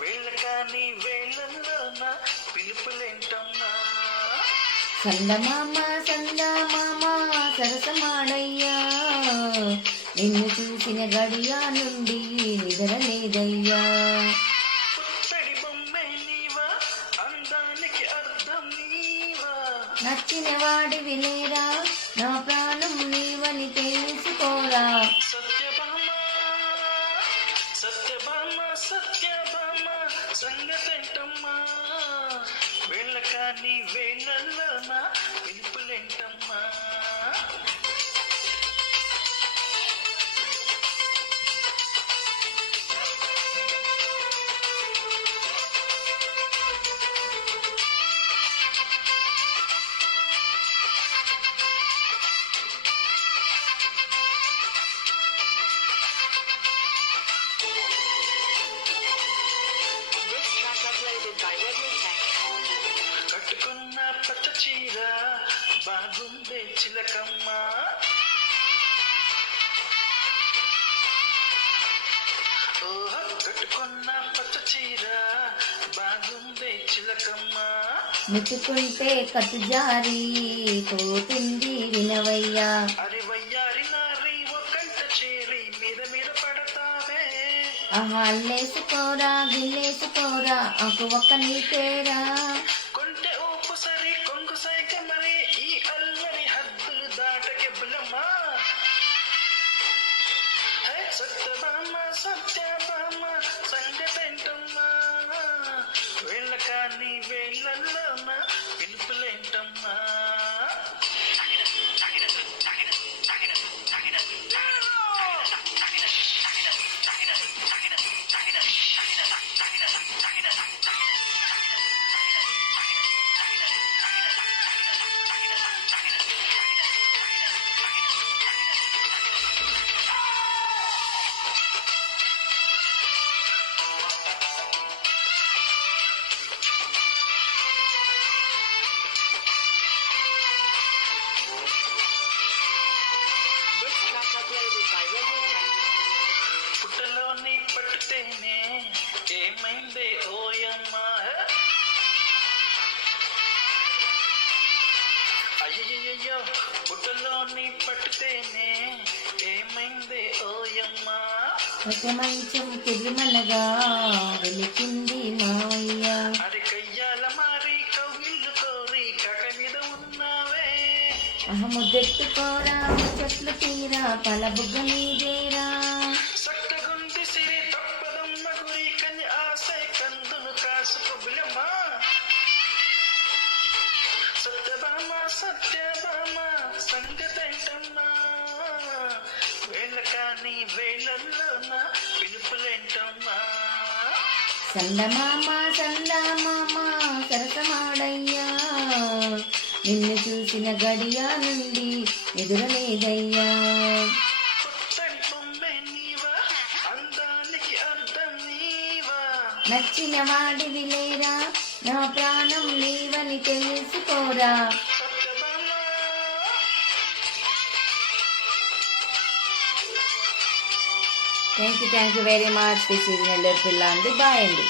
వేళకాని వేళల్లోన పిలుపులేంటమ్మా సందమామ సరసమాడయ్యా నిన్ను చూసిన గడియా నుండి నిద్రలేదయ్యా. పుత్తడి బొమ్మే నీవా అందానికి అర్థం నీవా నచ్చిన వాడివి లేరా నా ప్రాణం నీవని తెలుసుకోరా. సత్యభామ సత్యభామ సత్యభామ సంగతేంటమ్మా వేళకాని వేళల్లోన పిలుపులేంటమ్మా. కట్టుకున్న పచ్చ చీర బాగుందే చిలకమ్మ కట్టుకున్న పచ్చ చీర బాగుందే చిలకమ్మ. ముట్టుకుంటే కట్టు జారి పోతుంది వినవయ్యా. అరే వయ్యారి నారి ఒకంట చేరి మీద మీద పడతావే. ఆహా అల్లేసుకోరా గిల్లేసుకోరా ఆకు ఒక్క నీకేరా. కొంటె ఊపు సరి కొంగు సైక మరి ఈ అల్లరి హద్దులు దాటకే బులమ్మా. సత్యభామ సత్యభామ సంగతేంటమ్మా వేళకాని వేళల్లోన పిలుపులేంటమ్మా. పుట్టలోని పట్టుతేనే ఏమైందే ఓయమ్మా. అయ్యయ్యో పుట్టలోని పట్టుతేనే ఏమైందే ఓయమ్మా. ఒక మంచం తిరిమనగా వెలిచింది మావయ్య. అరి కయ్యాల మారి కౌగిళ్ళు కోరి కక మీద ఉన్నావే. ముద్దెట్టుకోరా చెట్లు తీరా పలబుగ్గ నీదేరా. సక్కగుంది సిరి తప్పదమ్మ గురి కని ఆశై కందును కాసుకోబులమ్మా. సత్యభామ సత్యభామ సంగతేంటమ్మా వేళకాని వేళల్లోన పిలుపులేంటమ్మా. సందమామ సరసమాడయ్యా నిన్ను చూసిన గడియా నుండి ఎదురలేదయ్యా. పుత్తడి బొమ్మే నీవా అందానికి అర్థం నీవా నచ్చిన వాడివి లేరా నా ప్రాణం నీవని తెలుసుకోరా. Satyabhama. Thank you very much. This is Nellore పిల్ల అండి. బాయ్ అండి.